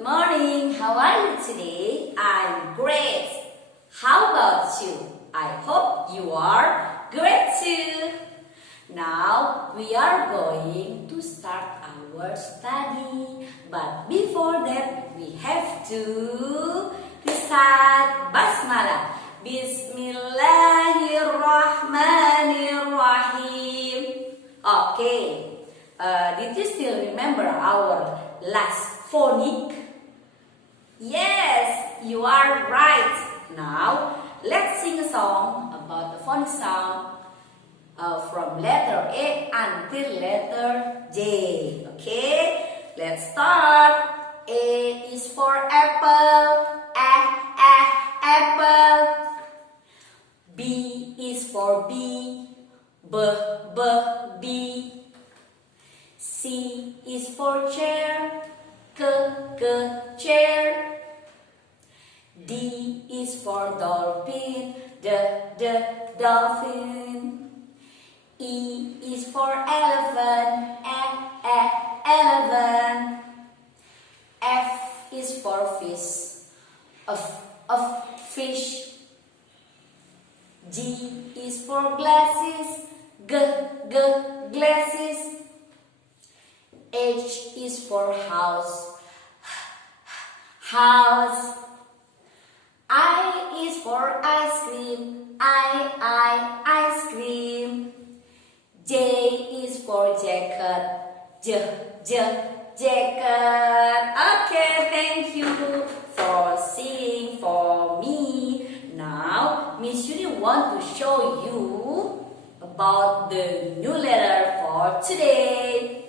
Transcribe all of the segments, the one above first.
Good morning. How are you today? I'm great. How about you? I hope you are great too. Now we are going to start our study. But before that, we have to recite Basmalah. Bismillahirrahmanirrahim. Okay. Did you still remember our last phonic? Yes, you are right. Now, let's sing a song about the phonic sound from letter A until letter J. Okay, let's start. A is for apple. Apple. B is for bee. Bee. C is for chair. Chair. D is for dolphin. Dolphin. E is for elephant. Elephant. F is for fish. Fish. G is for glasses. Glasses. H is for house. House. I is for ice cream. Ice cream. J is for jacket. Jacket. Okay, thank you for singing for me. Now, Miss Yuni want to show you about the new letter for today.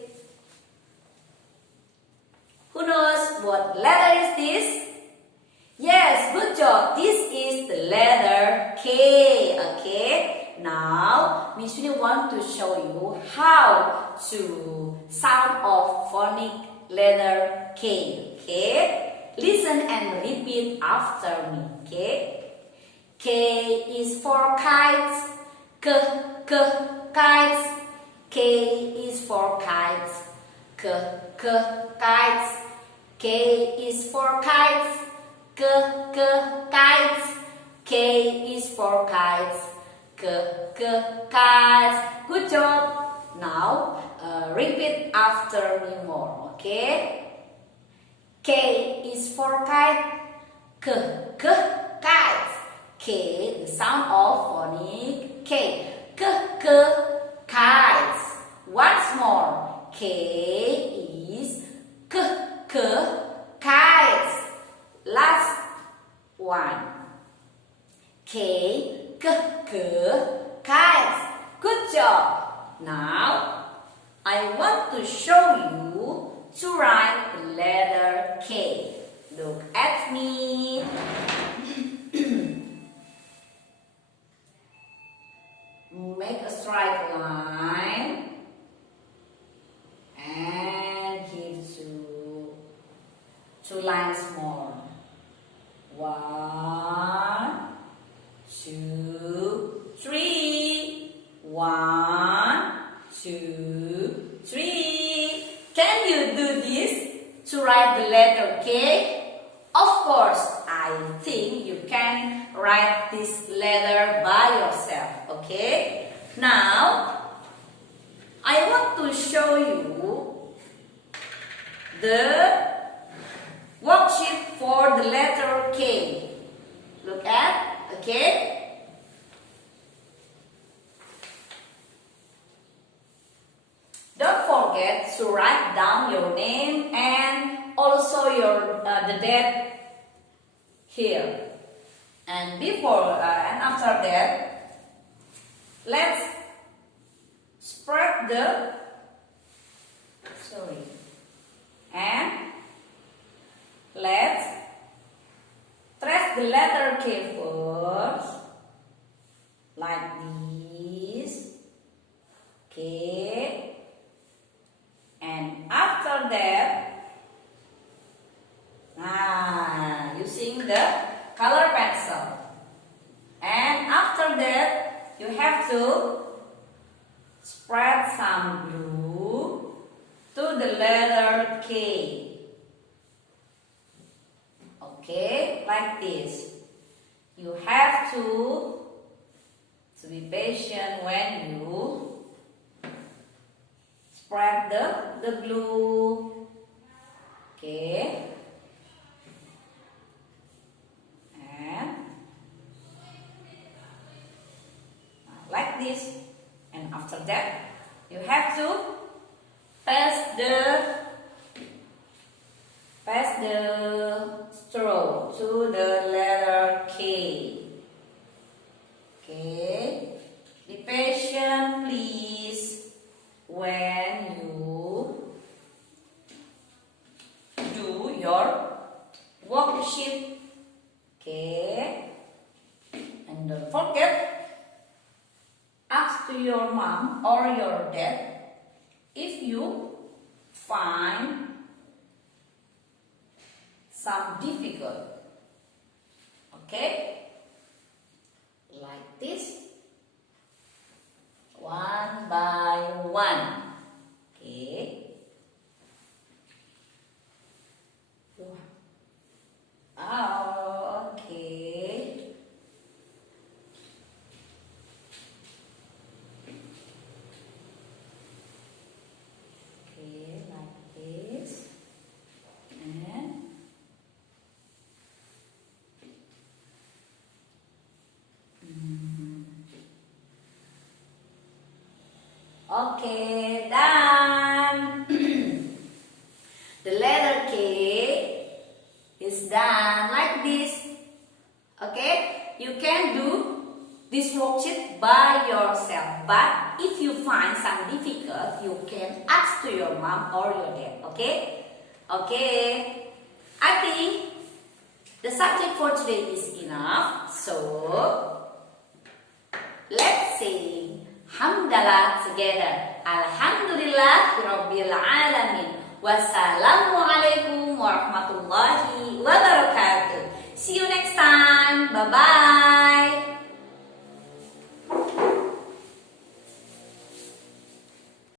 Who knows what letter is this? Yes, good job. This is the letter K. Okay. Now, Miss Yuni want to show you how to sound of phonic letter K. Okay. Listen and repeat after me. Okay. K is for kites. Kites. K is for kites. Kites. K is for kites. Kites. K is for kites. Kites. Good job. Now repeat after me more. Okay. K is for kite. Kites. K, the sound of phonic K. Kites. Once more. K is kites. Last one. K kites. Good job. Now, I want to show you to write the letter K. Look at me. Make a straight line and give two lines more. 1, 2, 3. 1, 2, 3. Can you do this to write the letter K? Of course, I think you can write this letter by yourself. Okay? Now, I want to show you the worksheet for the letter K. Look at, okay? Don't forget to write down your name and also your the date here. And before and after that, let's spread the and let's trace the letter K first, like this. K. And after that, using the color pencil. And after that, you have to spread some glue to the letter K. this. You have to be patient when you spread the glue. Okay. And like this. And after that, you have to pass the straw to the letter K. Okay. Be patient, please, when you do your worksheet. Okay. And don't forget, ask to your mom or your dad if you find some difficult. Okay? Like this. One by one. Okay? Oh, okay. Okay, like this. And okay, done. The letter K is done like this. Okay, you can do this worksheet by yourself, but if you find some difficult, you can ask to your mom or your dad. Okay, okay. I think the subject for today is enough. So let's sing Hamdalah together. Alhamdulillahirabbil alamin. Wassalamualaikum warahmatullahi